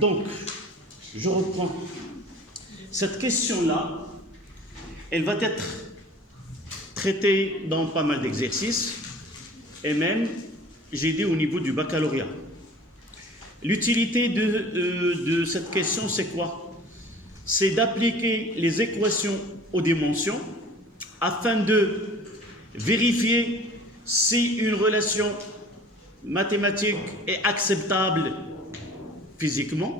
Donc, je reprends. Cette question-là, elle va être traitée dans pas mal d'exercices, et même, j'ai dit au niveau du baccalauréat. L'utilité de cette question, c'est quoi? C'est d'appliquer les équations aux dimensions afin de vérifier si une relation mathématique est acceptable physiquement,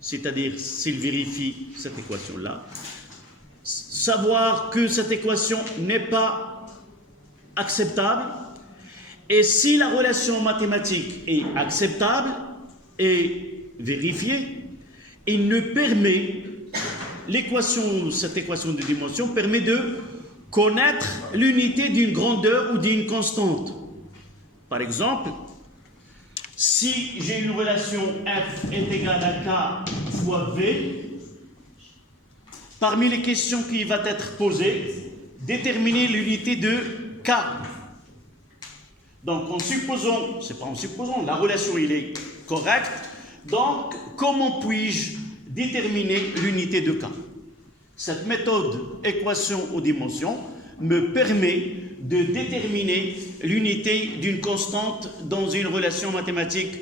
c'est-à-dire s'il vérifie cette équation-là, savoir que cette équation n'est pas acceptable, et si la relation mathématique est acceptable et vérifiée, il ne permet, cette équation de dimension permet de connaître l'unité d'une grandeur ou d'une constante. Par exemple, si j'ai une relation f est égale à k fois v, parmi les questions qui vont être posées, déterminer l'unité de k. Donc en supposant, c'est pas en supposant, la relation il est correcte, donc comment puis-je déterminer l'unité de k? Cette méthode équation aux dimensions me permet de déterminer l'unité d'une constante dans une relation mathématique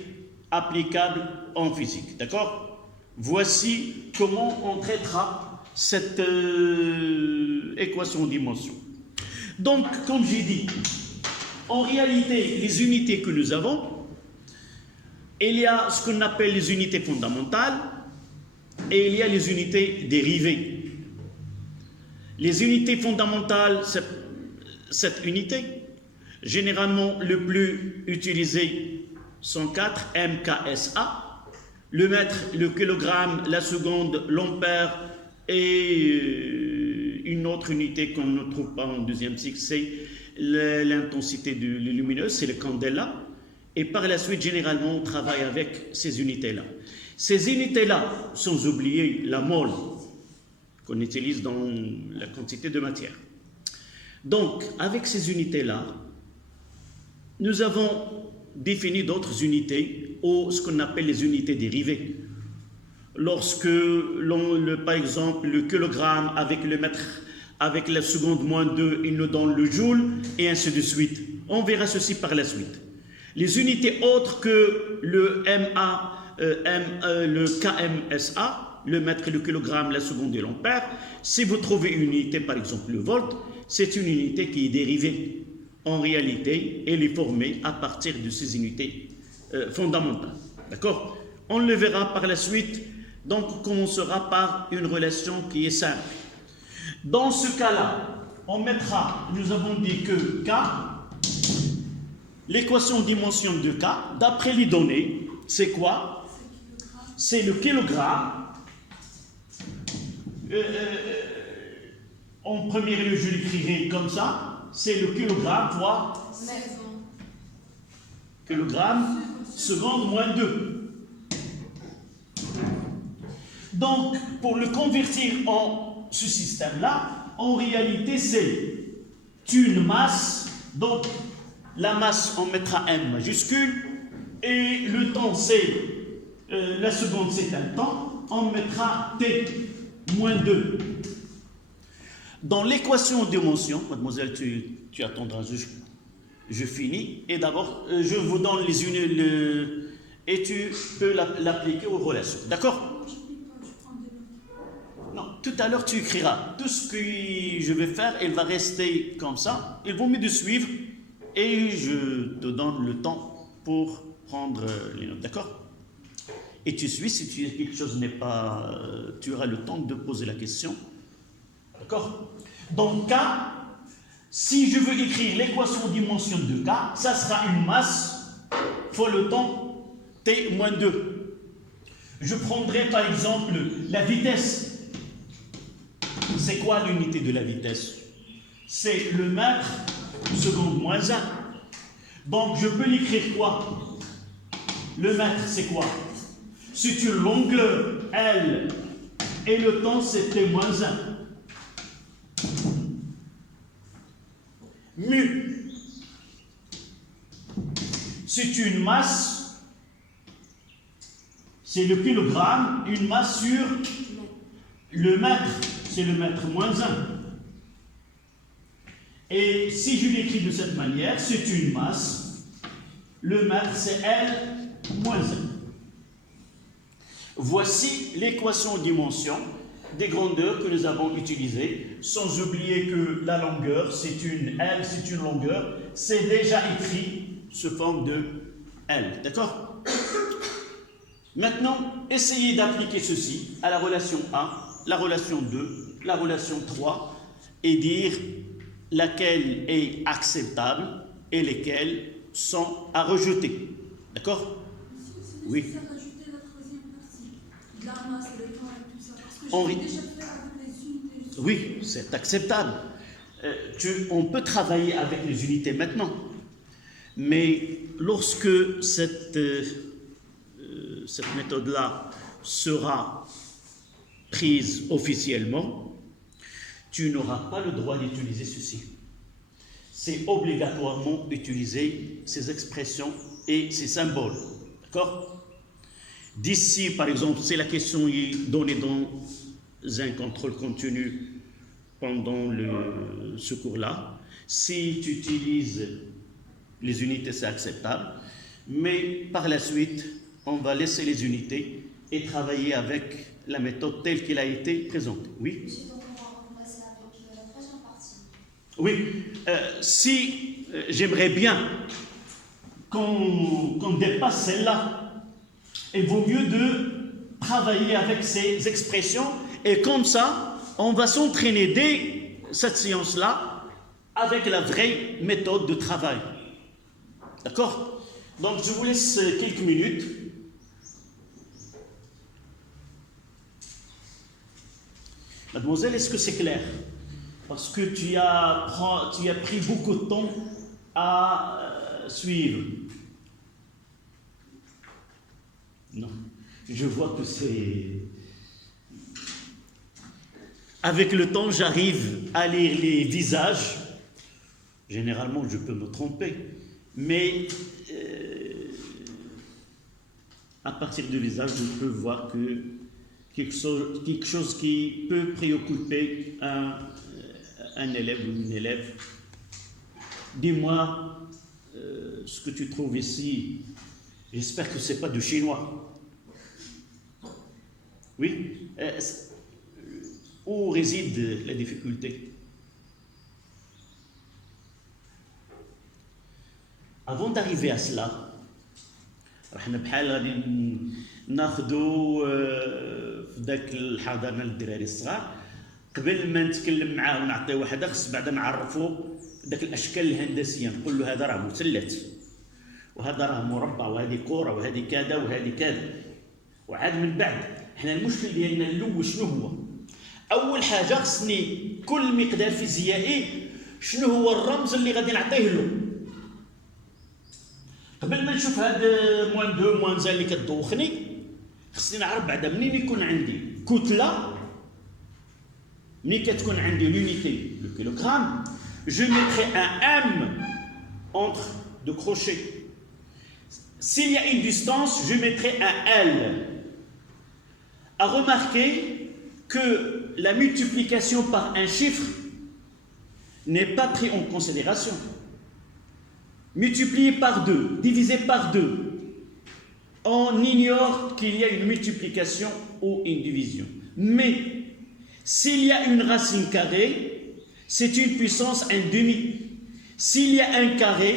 applicable en physique. D'accord? Voici comment on traitera cette équation aux dimensions. Donc, comme j'ai dit, en réalité, les unités que nous avons, il y a ce qu'on appelle les unités fondamentales et il y a les unités dérivées. Les unités fondamentales, cette unité, généralement le plus utilisé sont 4 MKSA, le mètre, le kilogramme, la seconde, l'ampère et une autre unité qu'on ne trouve pas en deuxième cycle, c'est l'intensité lumineuse, c'est le candela. Et par la suite, généralement, on travaille avec ces unités-là. Ces unités-là, sans oublier la mole, qu'on utilise dans la quantité de matière. Donc, avec ces unités-là, nous avons défini d'autres unités, ou ce qu'on appelle les unités dérivées. Lorsque, par exemple, le kilogramme avec le mètre, avec la seconde moins 2, il nous donne le joule, et ainsi de suite. On verra ceci par la suite. Les unités autres que le le KMSA, le mètre, le kilogramme, la seconde et l'ampère, si vous trouvez une unité, par exemple le volt, c'est une unité qui est dérivée. En réalité, elle est formée à partir de ces unités fondamentales. D'accord? On le verra par la suite. Donc, on commencera par une relation qui est simple. Dans ce cas-là, on mettra, nous avons dit que K, l'équation dimension de K, d'après les données, c'est quoi? C'est le kilogramme. En premier lieu, je l'écrirai comme ça, c'est le kilogramme fois kilogramme seconde moins 2. Donc, pour le convertir en ce système-là, en réalité, c'est une masse. Donc, la masse, on mettra M majuscule, et le temps, c'est, la seconde, c'est un temps, on mettra T moins 2. Dans l'équation de dimension, mademoiselle, tu attendras, je finis, et d'abord, je vous donne les unités, et tu peux l'appliquer aux relations. D'accord? Non, tout à l'heure, tu écriras. Tout ce que je vais faire, il va rester comme ça. Il vaut mieux de suivre, et je te donne le temps pour prendre les notes. D'accord? Et tu suis, si quelque chose n'est pas... tu auras le temps de poser la question. D'accord? Donc K, si je veux écrire l'équation dimension de K, ça sera une masse fois le temps T moins 2. Je prendrai par exemple la vitesse. C'est quoi l'unité de la vitesse? C'est le mètre seconde moins 1. Donc je peux l'écrire quoi? Le mètre c'est quoi? C'est une longueur L et le temps c'est T moins 1. Mu. c'est une masse, c'est le kilogramme, une masse sur le mètre, c'est le mètre moins 1. Et si je l'écris de cette manière, c'est une masse, le mètre c'est L moins 1. Voici l'équation dimension des grandeurs que nous avons utilisées, sans oublier que la longueur, c'est une L, c'est une longueur, c'est déjà écrit sous forme de L, d'accord? Maintenant, essayez d'appliquer ceci à la relation 1, la relation 2, la relation 3, et dire laquelle est acceptable et lesquelles sont à rejeter, d'accord? Oui. Oui, c'est acceptable. On peut travailler avec les unités maintenant. Mais lorsque cette méthode-là sera prise officiellement, tu n'auras pas le droit d'utiliser ceci. C'est obligatoirement utiliser ces expressions et ces symboles. D'accord? D'ici, par exemple, c'est la question donnée dans un contrôle continu pendant ce cours-là. Si tu utilises les unités, c'est acceptable. Mais par la suite, on va laisser les unités et travailler avec la méthode telle qu'elle a été présentée. Oui? Donc on va passer avec la troisième partie. Oui. Si j'aimerais bien qu'on dépasse celle-là, il vaut mieux de travailler avec ces expressions et comme ça, on va s'entraîner dès cette séance-là avec la vraie méthode de travail. D'accord? Donc, je vous laisse quelques minutes. Mademoiselle, est-ce que c'est clair? Parce que tu as pris beaucoup de temps à suivre. Non, je vois que c'est... Avec le temps, j'arrive à lire les visages. Généralement, je peux me tromper. Mais à partir du visage, je peux voir que quelque chose qui peut préoccuper un élève ou une élève. Dis-moi ce que tu trouves ici. J'espère que ce n'est pas du chinois. Oui? Où réside la difficulté? Avant d'arriver à cela, رحنا بحال غادي ناخذوا في ذاك الحضانه للدراري الصغار قبل ما نتكلم معاه ونعطيه واحد خص بعدا نعرفوا ذاك الاشكال الهندسيه نقول له هذا راه مثلث وهذا راه مربع وهذه كره وهذه كذا وهذه كذا وعاد من بعد احنا المشكل ديالنا الاول شنو هو؟ اول حاجه خصني كل مقدار فيزيائي شنو هو الرمز اللي غادي نعطيه له قبل ما نشوف هاد موان 2 موان 1 اللي كتدوخني خصني نعرف بعدا منين يكون عندي كتله ملي كتكون عندي l'unité le kilogramme je mettrai un M entre deux crochets s'il y a une distance je mettrai un L à remarquer que la multiplication par un chiffre n'est pas pris en considération. Multiplié par 2, divisé par 2, on ignore qu'il y a une multiplication ou une division. Mais s'il y a une racine carrée, c'est une puissance 1/2. S'il y a un carré,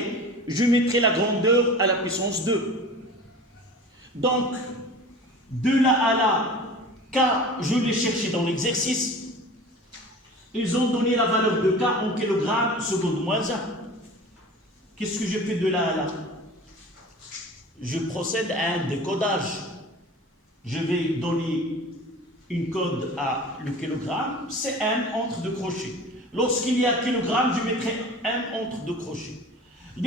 je mettrai la grandeur à la puissance 2. Donc, de là à là, K, je l'ai cherché dans l'exercice. Ils ont donné la valeur de K en kilogrammes seconde moins 1. Qu'est-ce que je fais de là à là? Je procède à un décodage. Je vais donner une code à le kilogramme, c'est M entre deux crochets. Lorsqu'il y a kilogramme, je mettrai M entre deux crochets.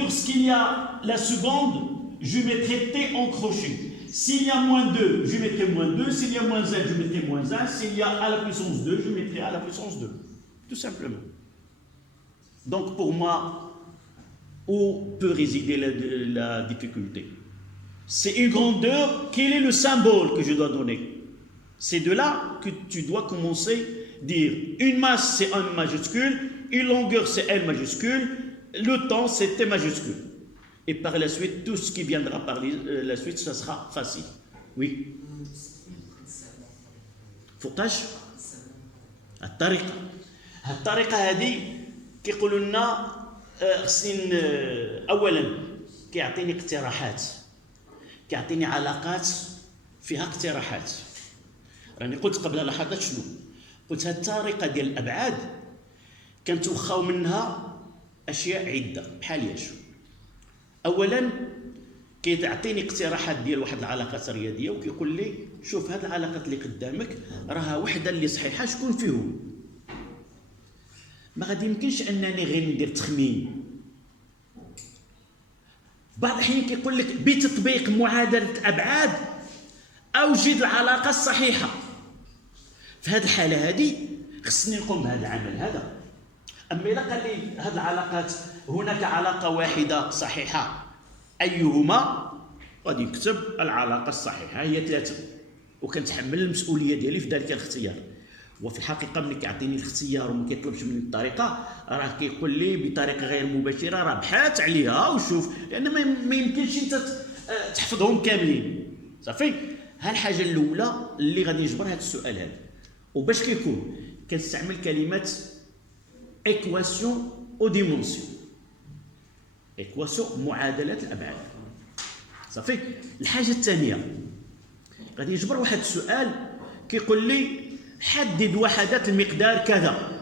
Lorsqu'il y a la seconde, je mettrai T en crochet. S'il y a moins 2, je mettrai moins 2. S'il y a moins 1, je mettrai moins 1. S'il y a à la puissance 2, je mettrai à la puissance 2. Tout simplement. Donc pour moi, Où peut résider la difficulté? C'est une grandeur, quel est le symbole que je dois donner? C'est de là que tu dois commencer à dire une masse c'est M majuscule, une longueur c'est L majuscule, le temps c'est T majuscule. Et par la suite, tout ce qui viendra par la suite, ça sera facile. Oui. فوقاش الطريقة هذه كيقولوا لنا خصني أولا كيعطيني اقتراحات، كيعطيني علاقات فيها اقتراحات. راني قلت قبل لحظات شنو؟ قلت هذه الطريقة ديال الأبعاد كنتوخاو منها أشياء عدة بحال ياش. أولا كيعطيني اقتراحات ديال واحد العلاقات الرياضيه وكيقول لي شوف هاد العلاقات اللي قدامك راها وحده اللي صحيحه شكون فيهم. ما غادي يمكنش انني غير ندير تخمين. بعض الاحيان كيقول لك بتطبيق معادله ابعاد اوجد العلاقه الصحيحه. في هذه الحاله هذه خصني نقوم بهذا العمل هذا. اما الا قال لي هاد العلاقات هناك علاقه واحده صحيحه أيهما، غادي نكتب العلاقة الصحيحة هي 3 وكنتحمل المسؤولية ديالي في ذلك الاختيار. وفي الحقيقة ملي كيعطيني الاختيار وما كيطلبش مني الطريقة راه كيقول لي بطريقة غير مباشرة راه بحث عليها وشوف، لأن ما يمكنش أنت تحفظهم كاملين. صافي، ها الحاجة الأولى اللي غادي نجبر هذا السؤال هذا. وباش كيكون كنستعمل كلمة إكواسيون أو ديمونسيون. إكواسيون معادلة الأبعاد. صافي. الحاجة الثانية غادي يجبر واحد السؤال كيقول لي حدد وحدات المقدار كذا.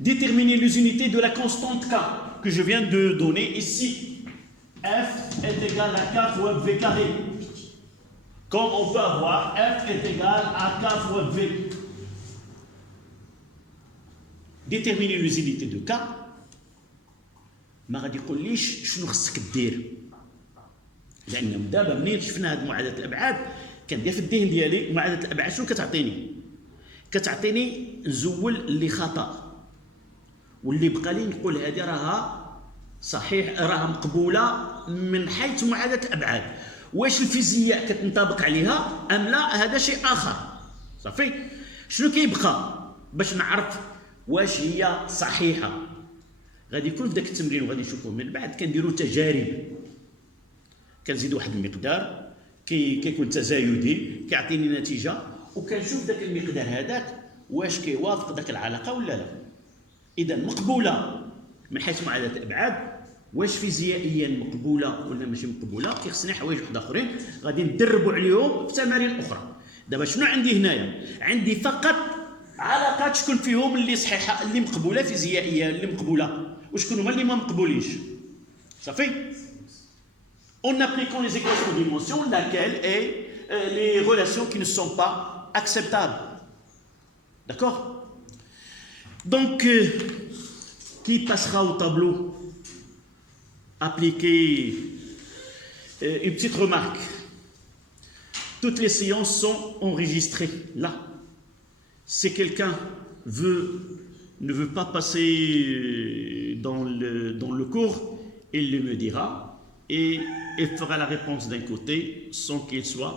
Déterminer les unités de la constante K que je viens de donner ici. F est égal à K fois V carré. Comme on peut avoir F est égal à K fois V. Déterminer les unités de K ما غادي يقوليش شنو خصك دير، لان دابا منين شفنا هاد معادله الابعاد كندير في الذهن ديالي معادله الابعاد شنو كتعطيني؟ كتعطيني نزول اللي خطا واللي بقى لي نقول هذه راها صحيح، راها مقبوله من حيث معادله الابعاد. واش الفيزياء كتنطبق عليها ام لا هذا شيء اخر. صافي. شنو كيبقى باش نعرف واش هي صحيحه؟ غادي يكون في ذاك التمرين وغادي نشوفوه من بعد كنديروا تجارب، كنزيد واحد المقدار كيكون تزايدي كيعطيني نتيجه وكنشوف ذاك المقدار هذاك واش كيوافق ذاك العلاقه ولا لا. اذا مقبوله من حيث معادله الابعاد، واش فيزيائيا مقبوله ولا ماشي مقبوله. كيخصني حوايج واحد اخرين غادي ندربوا عليهم في تمارين اخرى. دابا شنو عندي هنايا؟ عندي فقط علاقات شكون فيهم اللي صحيحه اللي مقبوله فيزيائيا اللي مقبوله وشكون هما اللي ما مقبولينش. صافي. En appliquant les équations de dimension, laquelle est les relations qui ne sont pas acceptables. D'accord? Donc, qui passera au tableau? Appliquer une petite remarque. Toutes les séances sont enregistrées là. Si quelqu'un ne veut pas passer dans le cours, il me dira et il fera la réponse d'un côté sans qu'il soit.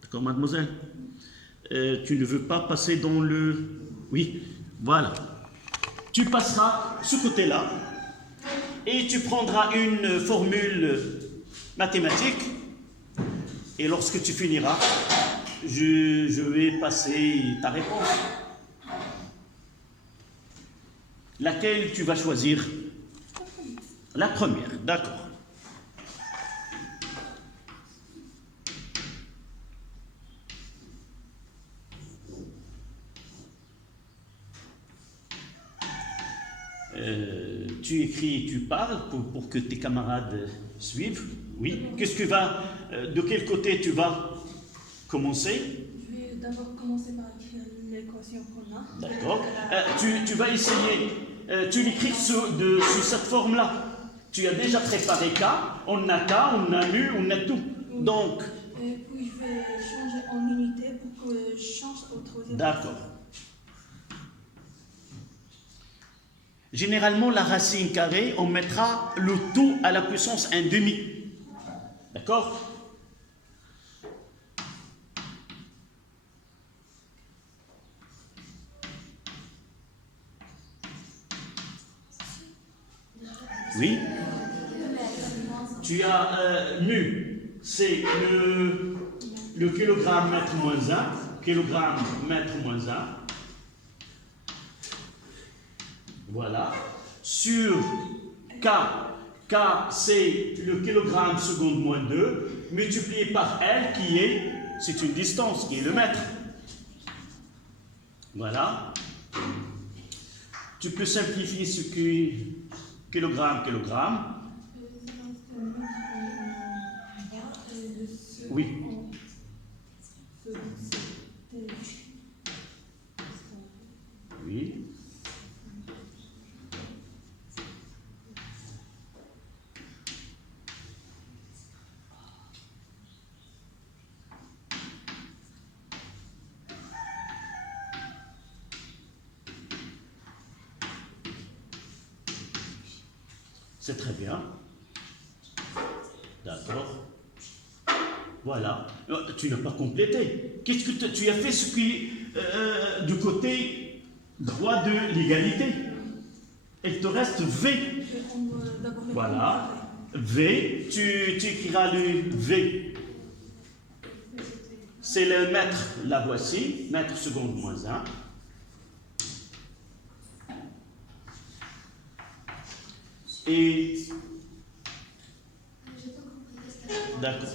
D'accord, mademoiselle? Tu ne veux pas passer dans le... Oui, voilà. Tu passeras ce côté-là et tu prendras une formule mathématique et lorsque tu finiras, je vais passer ta réponse. Laquelle tu vas choisir? La première, d'accord. Tu écris, tu parles pour que tes camarades suivent. Oui. Qu'est-ce que tu vas, de quel côté tu vas commencer? Je vais d'abord commencer par écrire l'équation qu'on a. D'accord. Tu vas essayer, tu l'écris sous cette forme-là. Tu as déjà préparé K, on a K, on a nu, on a tout. Donc. Et puis je vais changer en unité pour que je change autre chose. D'accord. Généralement, la racine carrée, on mettra le tout à la puissance 1/2. D'accord? Oui. Tu as mu, c'est le kilogramme mètre moins 1, kilogramme mètre moins 1. Voilà. Sur K, K c'est le kilogramme seconde moins 2, multiplié par L c'est une distance, qui est le mètre. Voilà. Tu peux simplifier ce qui kilogramme. Oui. Oui. C'est très bien. D'accord. Voilà. Tu n'as pas complété. Qu'est-ce que tu as fait ce qui du côté droit de l'égalité. Il te reste V. Voilà. V, tu écriras le V. C'est le mètre, la voici, mètre seconde moins 1. Et d'accord.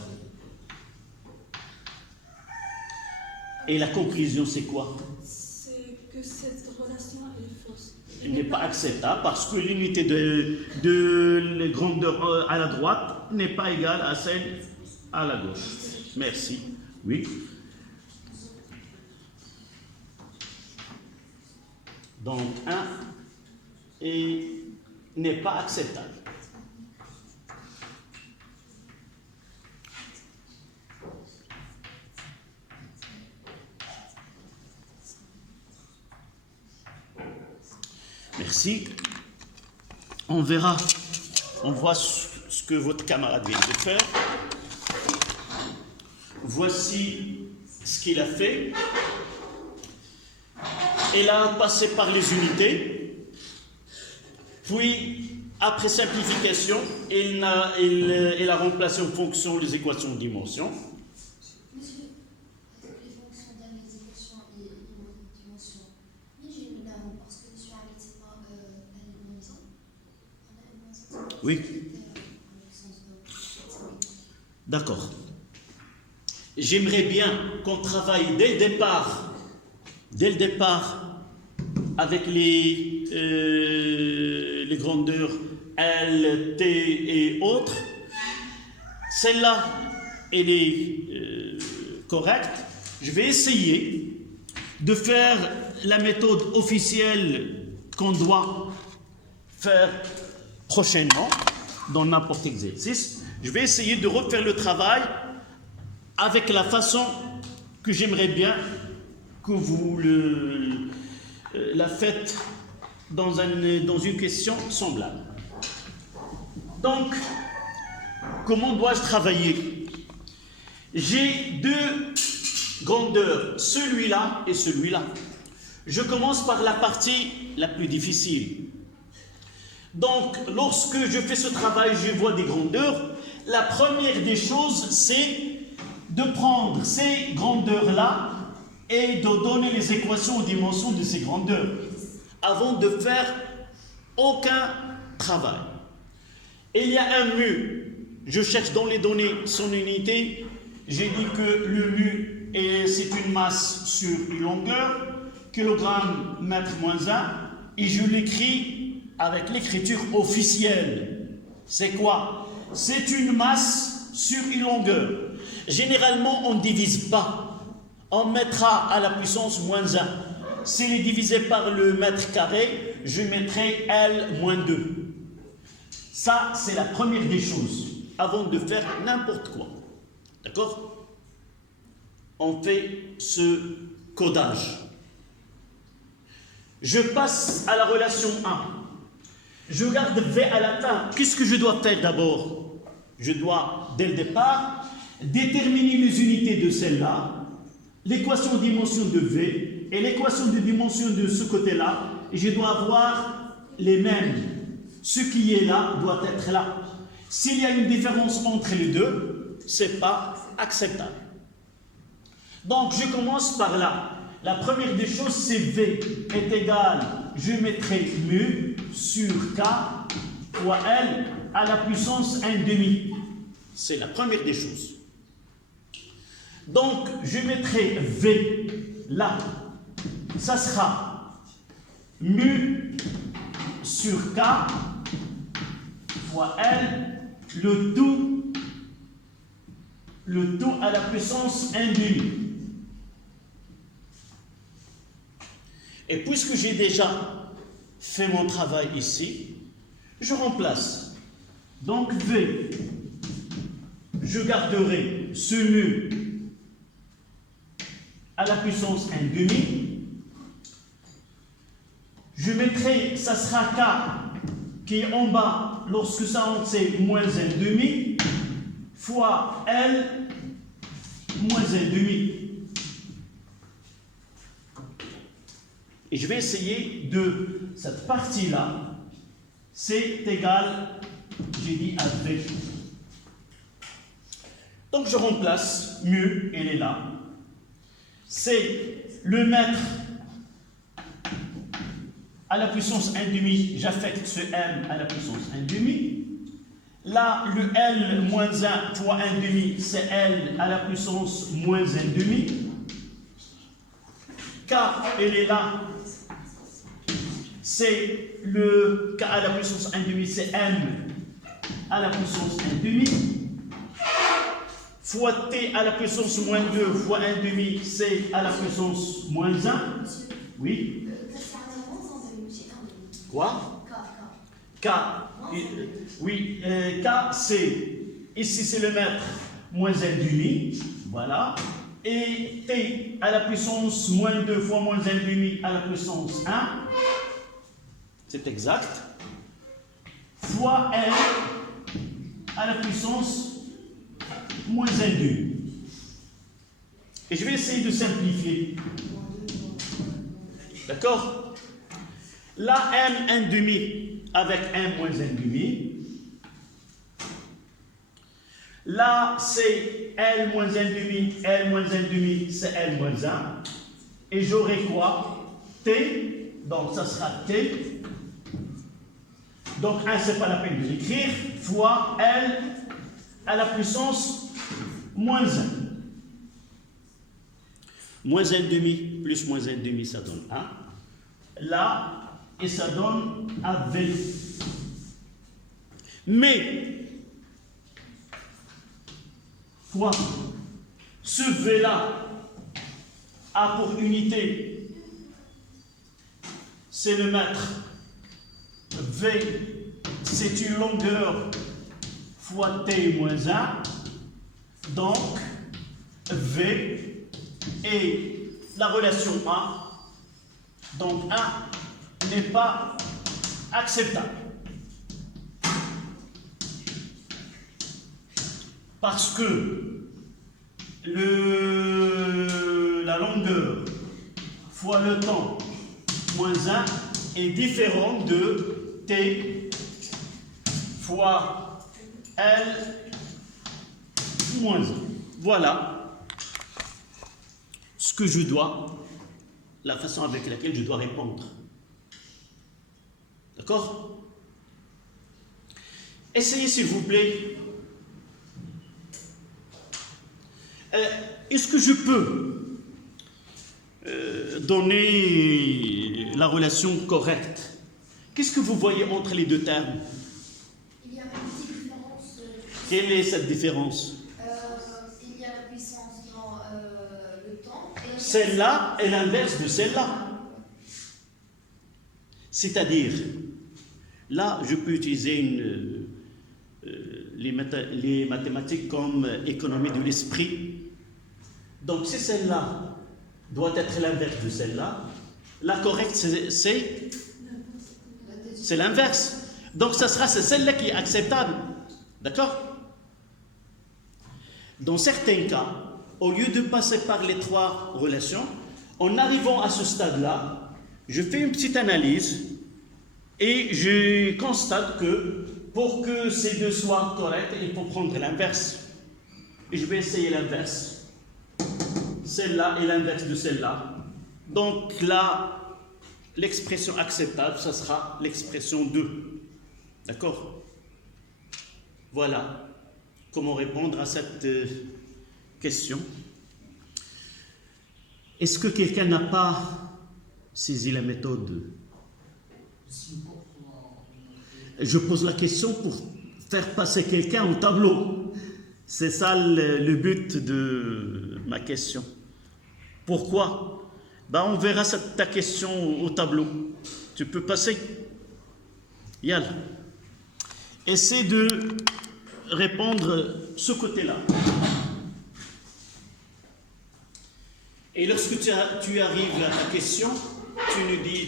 Et la conclusion, c'est quoi? C'est que cette relation est fausse. Elle n'est pas acceptable parce que l'unité de grandeur à la droite n'est pas égale à celle à la gauche. Merci. Oui. Donc 1 n'est pas acceptable. Merci. On verra, on voit ce que votre camarade vient de faire. Voici ce qu'il a fait. Il a passé par les unités. Puis, après simplification, il a remplacé en fonction les équations de dimension. Monsieur, les fonctions dans les équations et les dimensions, mais j'ai mis là parce que monsieur a dit c'est pas la maison. Oui. D'accord. J'aimerais bien qu'on travaille dès le départ, avec les grandeurs L, T et autres. Celle-là, elle est correcte. Je vais essayer de faire la méthode officielle qu'on doit faire prochainement dans n'importe quel exercice. Je vais essayer de refaire le travail avec la façon que j'aimerais bien que vous la faites dans une question semblable. Donc, comment dois-je travailler? J'ai deux grandeurs, celui-là et celui-là. Je commence par la partie la plus difficile. Donc, lorsque je fais ce travail, je vois des grandeurs. La première des choses, c'est de prendre ces grandeurs-là et de donner les équations aux dimensions de ces grandeurs avant de faire aucun travail. Et il y a un mu. Je cherche dans les données son unité. J'ai dit que le mu, c'est une masse sur une longueur, kilogramme mètre moins 1, et je l'écris avec l'écriture officielle. C'est quoi? C'est une masse sur une longueur. Généralement, on ne divise pas. On mettra à la puissance moins 1. S'il est divisé par le mètre carré, je mettrai L moins 2. Ça, c'est la première des choses, avant de faire n'importe quoi. D'accord? On fait ce codage. Je passe à la relation 1. Je garde V à la fin. Qu'est-ce que je dois faire d'abord? Je dois, dès le départ, déterminer les unités de celle-là, l'équation de dimension de V et l'équation de dimension de ce côté-là, et je dois avoir les mêmes. Ce qui est là doit être là. S'il y a une différence entre les deux, ce n'est pas acceptable. Donc, je commence par là. La première des choses, c'est V est égal, je mettrai mu sur K fois L à la puissance 1,5. C'est la première des choses. Donc, je mettrai V là. Ça sera mu sur K fois L, le tout à la puissance 1,5. Et puisque j'ai déjà fait mon travail ici, je remplace. Donc V, je garderai ce mu à la puissance 1,5. Je mettrai, ça sera K qui est en bas, lorsque ça entre c'est moins 1,5, fois L moins 1,5. Et je vais essayer de cette partie-là, c'est égal, j'ai dit à V. Donc je remplace mu, elle est là. C'est le mètre à la puissance 1,5, j'affecte ce M à la puissance 1,5. Là, le L moins 1 fois 1,5, c'est L à la puissance moins 1,5. K, elle est là. C'est le K à la puissance 1,5, c'est M à la puissance 1,5. Fois T à la puissance moins 2 fois 1,5, c'est à la puissance moins 1. Oui. Quoi? K. Oui, K, c'est, ici c'est le mètre moins 1,5, voilà. Et T à la puissance moins 2 fois moins 1,5 à la puissance 1, c'est exact, fois L à la puissance moins 1,2. Et je vais essayer de simplifier. D'accord? Là, M 1,5 avec M moins 1,5. Là, c'est L moins 1,5, L moins 1,5, c'est L moins 1. Et j'aurai quoi? T, donc ça sera T. Donc 1, c'est pas la peine de l'écrire, fois L à la puissance moins 1. Moins 1,5 plus moins 1,5, ça donne 1. Là, et ça donne un V. Mais, fois ce V-là a pour unité, c'est le mètre. V, c'est une longueur fois T moins 1. Donc, V et la relation A. Donc, 1 n'est pas acceptable. Parce que la longueur fois le temps moins 1 est différent de T fois L moins 1. Voilà ce que je dois, la façon avec laquelle je dois répondre. D'accord? Essayez s'il vous plaît. Est-ce que je peux donner la relation correcte? Qu'est-ce que vous voyez entre les deux termes? Il y a une petite différence. Quelle est cette différence? Il y a la puissance dans le temps. Celle-là est l'inverse de celle-là. C'est-à-dire, là, je peux utiliser les mathématiques comme économie de l'esprit. Donc, si celle-là doit être l'inverse de celle-là, la correcte, c'est l'inverse. Donc, ça sera celle-là qui est acceptable. D'accord? Dans certains cas, au lieu de passer par les trois relations, en arrivant à ce stade-là, je fais une petite analyse et je constate que pour que ces deux soient corrects, il faut prendre l'inverse. Et je vais essayer l'inverse. Celle-là et l'inverse de celle-là. Donc là, l'expression acceptable, ça sera l'expression 2. D'accord? Voilà comment répondre à cette question. Est-ce que quelqu'un n'a pas saisi la méthode? Je pose la question pour faire passer quelqu'un au tableau. C'est ça le but de ma question. Pourquoi? On verra ta question au tableau. Tu peux passer. Yalla. Essaie de répondre ce côté-là. Et lorsque tu arrives à ta question,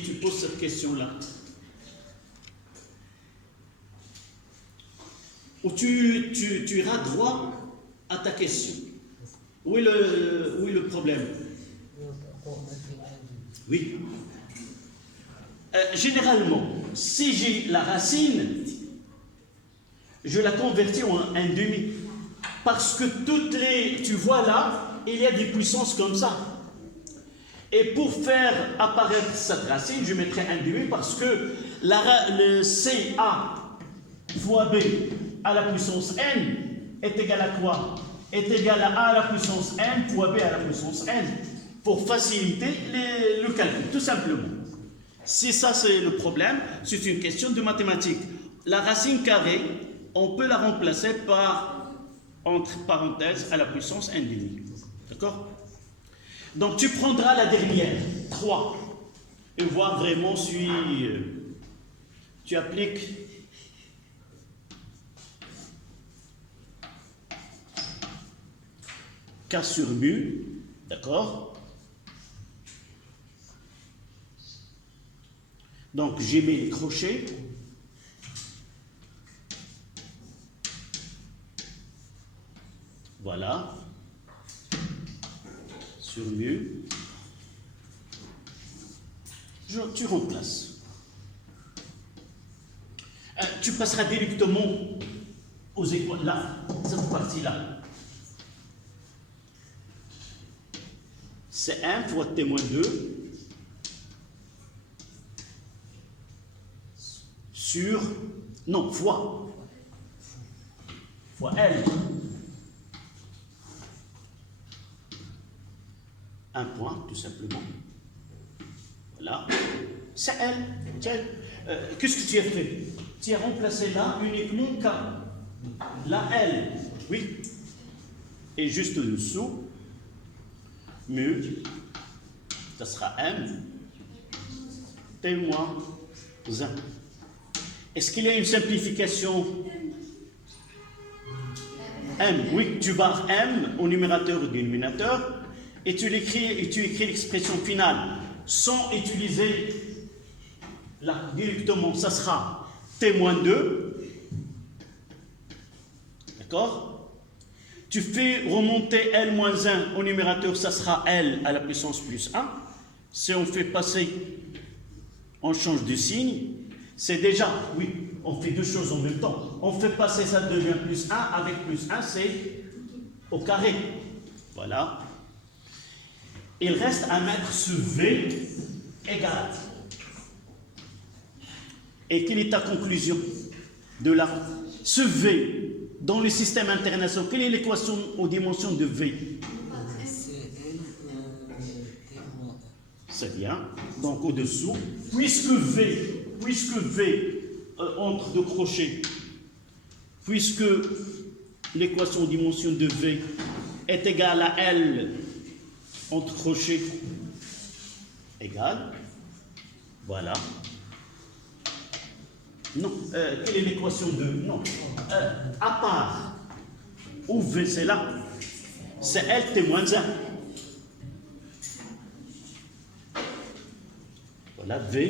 tu poses cette question-là. Ou tu iras droit à ta question. Où est le problème? Oui. Généralement, si j'ai la racine, je la convertis en 1/2. Parce que tu vois là, il y a des puissances comme ça. Et pour faire apparaître cette racine, je mettrai 1/2 parce que le CA fois B à la puissance n est égal à quoi? Est égal à A à la puissance n fois B à la puissance n. Pour faciliter le calcul, tout simplement. Si ça c'est le problème, c'est une question de mathématiques. La racine carrée, on peut la remplacer par, entre parenthèses, à la puissance n². D'accord? Donc tu prendras la dernière, 3, et voir vraiment si tu appliques K sur mu, d'accord? Donc j'ai mis les crochets. Voilà. Sur mu. Tu remplaces. Tu passeras directement aux équations. Là, cette partie-là. C'est 1 fois T-2 sur... Non, fois L. Un point, tout simplement. Voilà. C'est L. Tiens, qu'est-ce que tu as fait? Tu as remplacé là uniquement K. La L. Oui. Et juste dessous, mu, ça sera M, T moins 1. Est-ce qu'il y a une simplification? M, oui, tu barres M au numérateur ou dénominateur et tu écris l'expression finale sans utiliser là directement. Ça sera T moins 2. D'accord? Tu fais remonter L moins 1 au numérateur, ça sera L à la puissance plus 1. Si on fait passer, on change de signe, c'est déjà, oui, on fait deux choses en même temps. On fait passer, ça devient plus 1, avec plus 1, c'est au carré. Voilà. Il reste à mettre ce V égal. Et quelle est ta conclusion de là? Ce V, dans le système international, quelle est l'équation aux dimensions de V? C'est bien. Donc au-dessous, puisque V entre deux crochets, puisque l'équation aux dimensions de V est égale à L entre crochets égale, voilà. Non, quelle est l'équation de... Non, à part, où V c'est là, c'est L T moins 1. Voilà, V.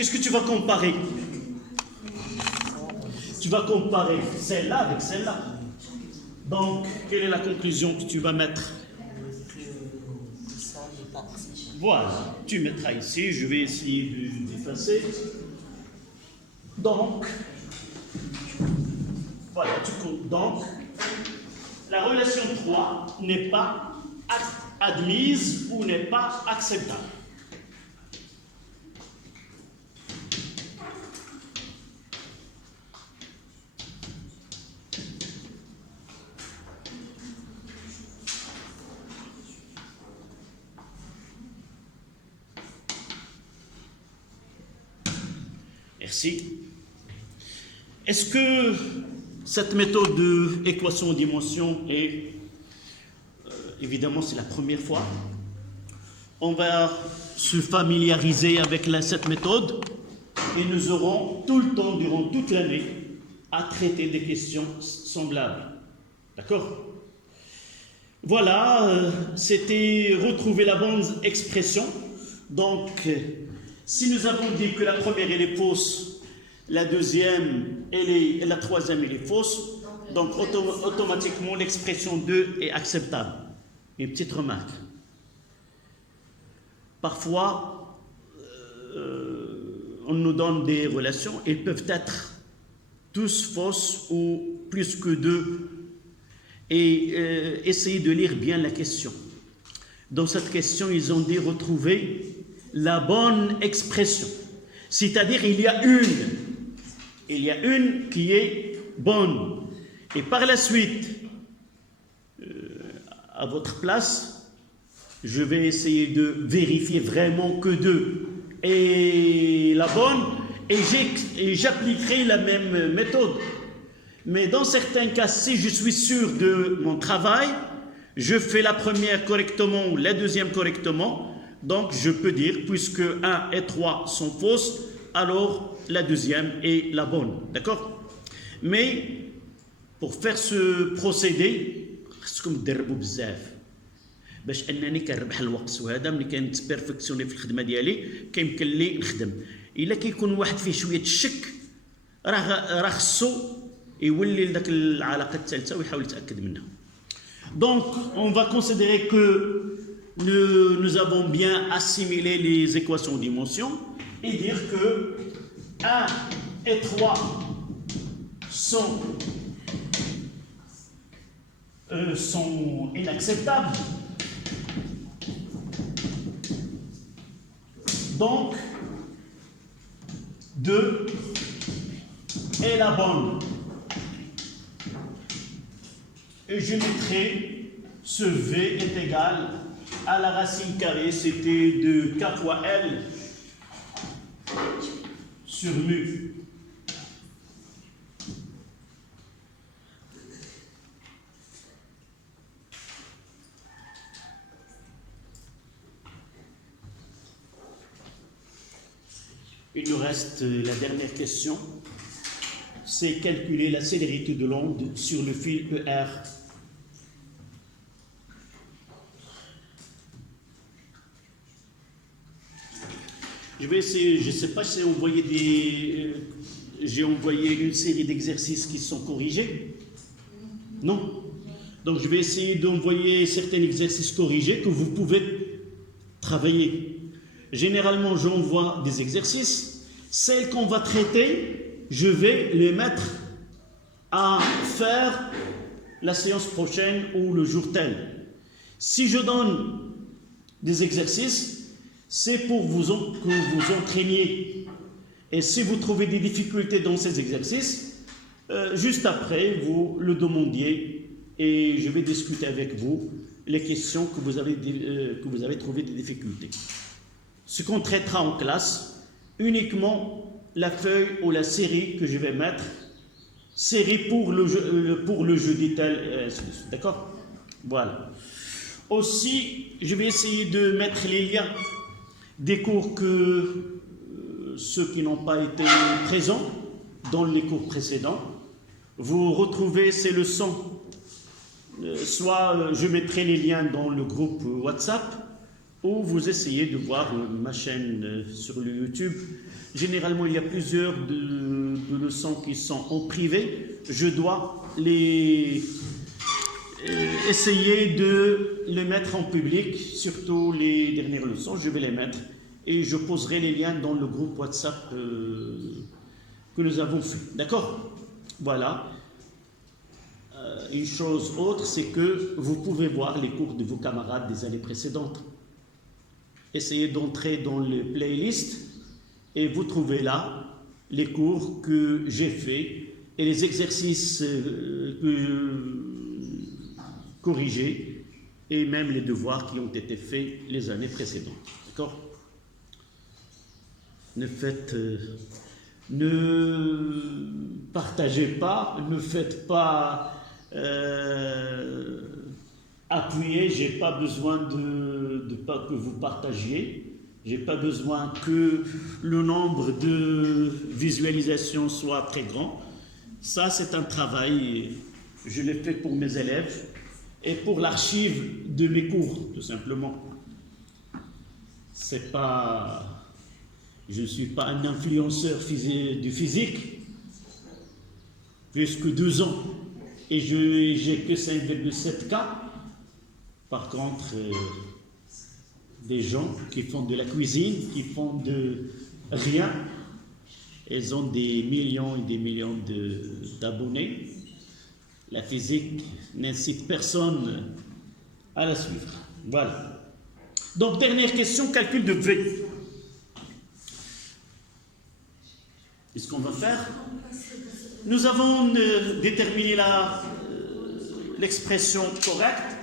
Qu'est-ce que tu vas comparer? Tu vas comparer celle-là avec celle-là. Donc, quelle est la conclusion que tu vas mettre? Voilà, tu mettras ici, je vais essayer d'effacer. Donc, voilà, tu comptes. Donc, la relation 3 n'est pas admise ou n'est pas acceptable. Merci. Est-ce que cette méthode d'équation dimension est, évidemment, c'est la première fois. On va se familiariser avec cette méthode et nous aurons tout le temps, durant toute l'année, à traiter des questions semblables. D'accord? Voilà, c'était retrouver la bonne expression. Donc, si nous avons dit que la première elle est fausse, la deuxième et la troisième elle est fausse, donc automatiquement l'expression 2 est acceptable. Une petite remarque. Parfois, on nous donne des relations, elles peuvent être tous fausses ou plus que 2. Et essayez de lire bien la question. Dans cette question, ils ont dit retrouver la bonne expression. C'est-à-dire, il y a une qui est bonne. Et par la suite, à votre place, je vais essayer de vérifier vraiment que 2 est la bonne et j'appliquerai la même méthode. Mais dans certains cas, si je suis sûr de mon travail, je fais la première correctement ou la deuxième correctement. Donc, je peux dire, puisque 1 et 3 sont fausses, alors la deuxième est la bonne. D'accord? Mais, pour faire ce procédé, خصكم تدربوا بزاف باش انني كنربح الوقت وهذا ملي كنتبيرفكسيوني في الخدمه ديالي كيمكن لي نخدم. الا كيكون واحد فيه شويه الشك راه خصو يولي لذاك العلاقه الثالثه ويحاول يتاكد منها. Donc, on va considérer que nous avons bien assimilé les équations de dimension et dire que 1 et 3 sont inacceptables. Donc, 2 est la bonne. Et je mettrai ce V est égal à la racine carrée, c'était de K fois L sur mu. Il nous reste la dernière question, c'est calculer la célérité de l'onde sur le fil ER. Je vais essayer, je ne sais pas si j'ai envoyé une série d'exercices qui sont corrigés. Non. Donc je vais essayer d'envoyer certains exercices corrigés que vous pouvez travailler. Généralement, j'envoie des exercices. Celles qu'on va traiter, je vais les mettre à faire la séance prochaine ou le jour tel. Si je donne des exercices, c'est pour que vous entraîniez. Et si vous trouvez des difficultés dans ces exercices, juste après, vous le demandiez et je vais discuter avec vous les questions que vous avez trouvé des difficultés. Ce qu'on traitera en classe, uniquement la feuille ou la série que je vais mettre, série pour le jeudi tel, d'accord? Voilà. Aussi, je vais essayer de mettre les liens des cours que ceux qui n'ont pas été présents dans les cours précédents. Vous retrouvez ces leçons, soit je mettrai les liens dans le groupe WhatsApp, ou vous essayez de voir ma chaîne sur le YouTube. Généralement, il y a plusieurs de leçons qui sont en privé. Je dois essayer de les mettre en public, surtout les dernières leçons. Je vais les mettre et je poserai les liens dans le groupe WhatsApp que nous avons fait. D'accord? Voilà. Une chose autre, c'est que vous pouvez voir les cours de vos camarades des années précédentes. Essayez d'entrer dans les playlists et vous trouvez là les cours que j'ai faits et les exercices corrigés et même les devoirs qui ont été faits les années précédentes. D'accord? Ne partagez pas, ne faites pas appuyer, j'ai pas besoin de pas que vous partagiez, j'ai pas besoin que le nombre de visualisations soit très grand. Ça, c'est un travail, je l'ai fait pour mes élèves et pour l'archive de mes cours, tout simplement. C'est pas, je ne suis pas un influenceur du physique, plus que 2 ans, et j'ai que 5,7 cas. Par contre, des gens qui font de la cuisine, qui font de rien, ils ont des millions et des millions d'abonnés. La physique n'incite personne à la suivre. Voilà. Donc, dernière question, calcul de V. Qu'est-ce qu'on va faire? Nous avons déterminé l'expression correcte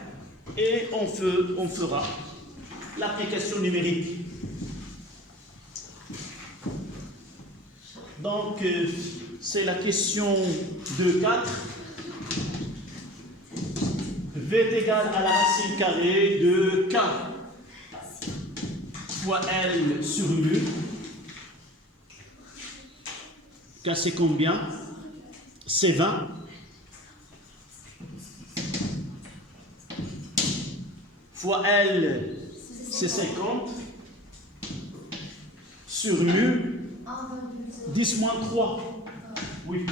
et on fera l'application numérique. Donc, c'est la question de 4. V est égal à la racine carrée de K fois L sur U. K, c'est combien? C'est 20. Fois L, c'est 50. Sur U, 10 moins 3. Oui.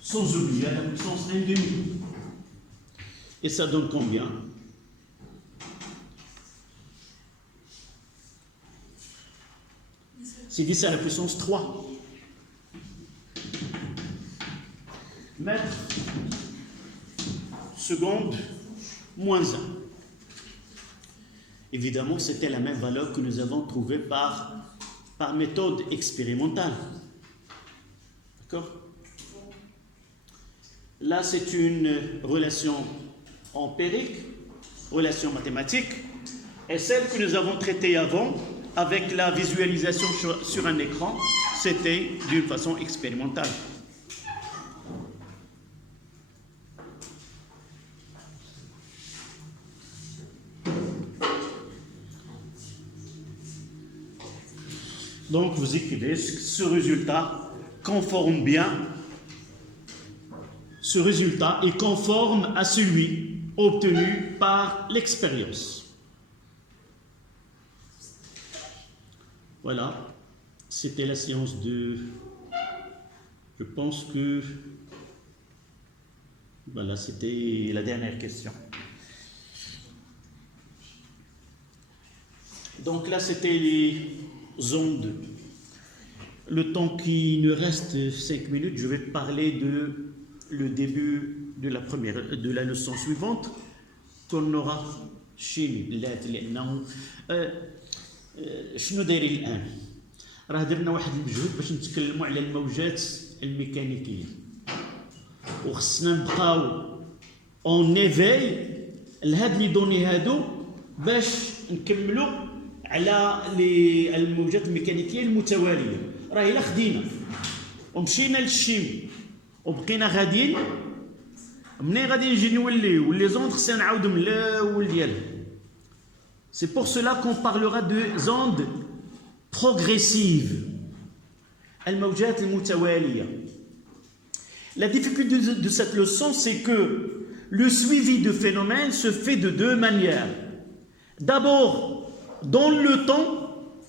Sans oublier la puissance 1,5. Et ça donne combien? C'est 10 à la puissance 3. Mètre, seconde, moins 1. Évidemment, c'était la même valeur que nous avons trouvée par méthode expérimentale. D'accord? Là, c'est une relation empirique, relation mathématique, et celle que nous avons traitée avant, avec la visualisation sur un écran, c'était d'une façon expérimentale. Donc, vous écrivez ce résultat conforme bien. Ce résultat est conforme à celui obtenu par l'expérience. Voilà, c'était la séance de... Je pense que... Voilà, c'était la dernière question. Donc là, c'était les ondes. Le temps qui nous reste 5 minutes, je vais parler de le début de la leçon suivante qu'on aura chez nous. شنو دايرين الان؟ راه درنا واحد المجهود باش نتكلموا على الموجات الميكانيكيه وخصنا نبقاو اون ايفاي لهاد لي دوني هادو باش نكملوا على الموجات الميكانيكيه المتواليه. راه الا خدينا ومشينا للشيم وبقينا غاديين منين غادي نجي نوليو لي زوند خصنا نعاودوا من الاول ديالها. C'est pour cela qu'on parlera de ondes progressives. La difficulté de cette leçon, c'est que le suivi de phénomènes se fait de deux manières. D'abord, dans le temps,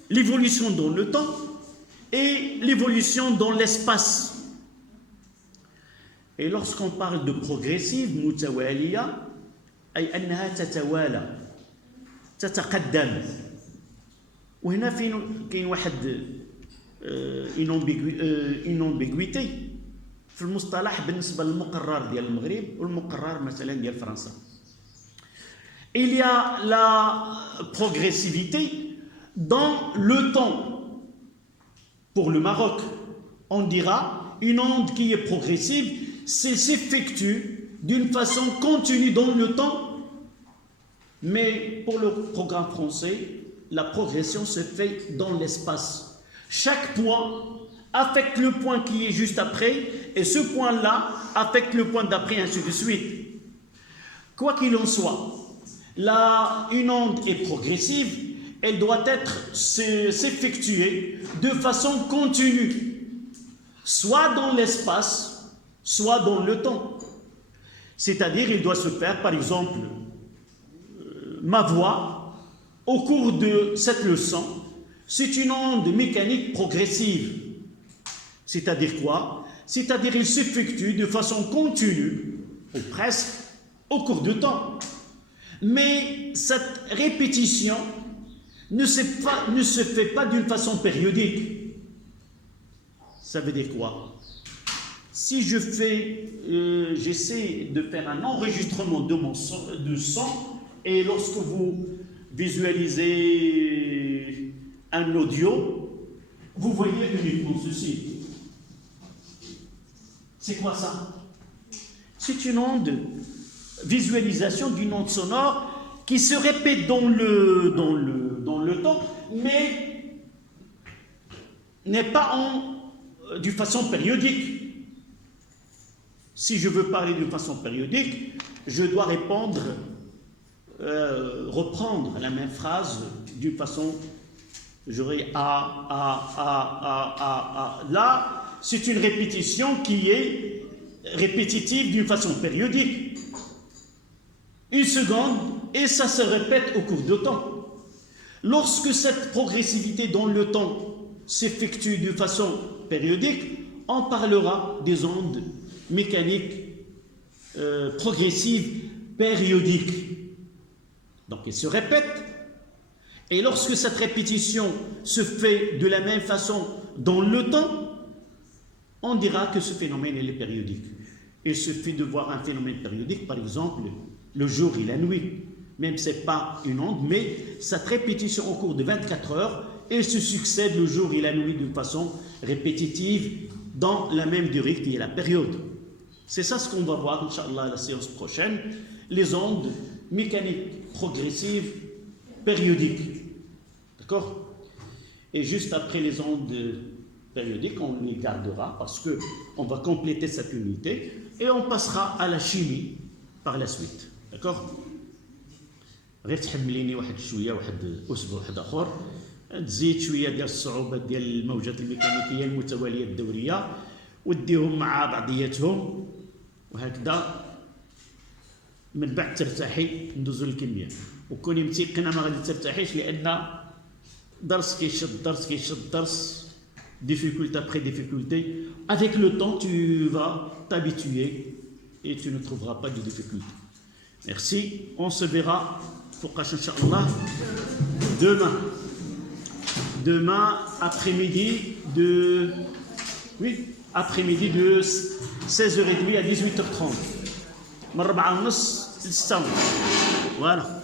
l'évolution dans le temps et l'évolution dans l'espace. Et lorsqu'on parle de progressive, mutawaliya, أي أنها تتوالى تتقدم. وهنا كاين واحد une ambiguïté في المصطلح بالنسبة للمقرر ديال المغرب والمقرر مثلا ديال فرنسا. Il y a la progressivité dans le temps. Pour le Maroc, on dira une onde qui est progressive, c'est s'effectue d'une façon continue dans le temps, mais pour le programme français, la progression se fait dans l'espace. Chaque point affecte le point qui est juste après, et ce point-là affecte le point d'après, ainsi de suite. Quoi qu'il en soit, une onde est progressive, elle doit s'effectuer de façon continue, soit dans l'espace, soit dans le temps. C'est-à-dire, il doit se faire, par exemple, ma voix, au cours de cette leçon, c'est une onde mécanique progressive. C'est-à-dire quoi? C'est-à-dire qu'il s'effectue de façon continue, ou presque, au cours du temps. Mais cette répétition ne se fait pas d'une façon périodique. Ça veut dire quoi? Si j'essaie de faire un enregistrement de son, et lorsque vous visualisez un audio, vous voyez uniquement ceci. C'est quoi ça? C'est une onde, visualisation d'une onde sonore qui se répète dans le temps, mais n'est pas d'une façon périodique. Si je veux parler d'une façon périodique, je dois reprendre la même phrase d'une façon, j'aurais Là, c'est une répétition qui est répétitive d'une façon périodique. Une seconde, et ça se répète au cours du temps. Lorsque cette progressivité dans le temps s'effectue de façon périodique, on parlera des ondes mécaniques progressives périodiques. Donc, elles se répètent. Et lorsque cette répétition se fait de la même façon dans le temps, on dira que ce phénomène est périodique. Il suffit de voir un phénomène périodique, par exemple, le jour et la nuit. Même ce n'est pas une onde, mais cette répétition au cours de 24 heures, elle se succède le jour et la nuit d'une façon répétitive dans la même durée qui est la période. C'est ça ce qu'on va voir, Inch'Allah, à la séance prochaine, les ondes mécaniques progressives périodiques. D'accord? Et juste après les ondes périodiques, on les gardera parce qu'on va compléter cette unité et on passera à la chimie par la suite. D'accord? غير تحمليني واحد شويه واحد اسبوع واحد اخر تزيد شويه ديال الصعوبات ديال الموجات الميكانيكيه المتواليه الدوريه وديهم مع بعضياتهم وهكذا من بعد ترتاحي ندوزو للكميه وكوني متيقنه ما غادي ترتاحيش لان درس كيشد درس difficulté après difficulté. Avec le temps tu vas t'habituer et tu ne trouveras pas de difficulté. Merci, on se verra Inch'Allah demain après-midi de 16h30 à 18h30 من 4:30 ل 6:00. Voilà.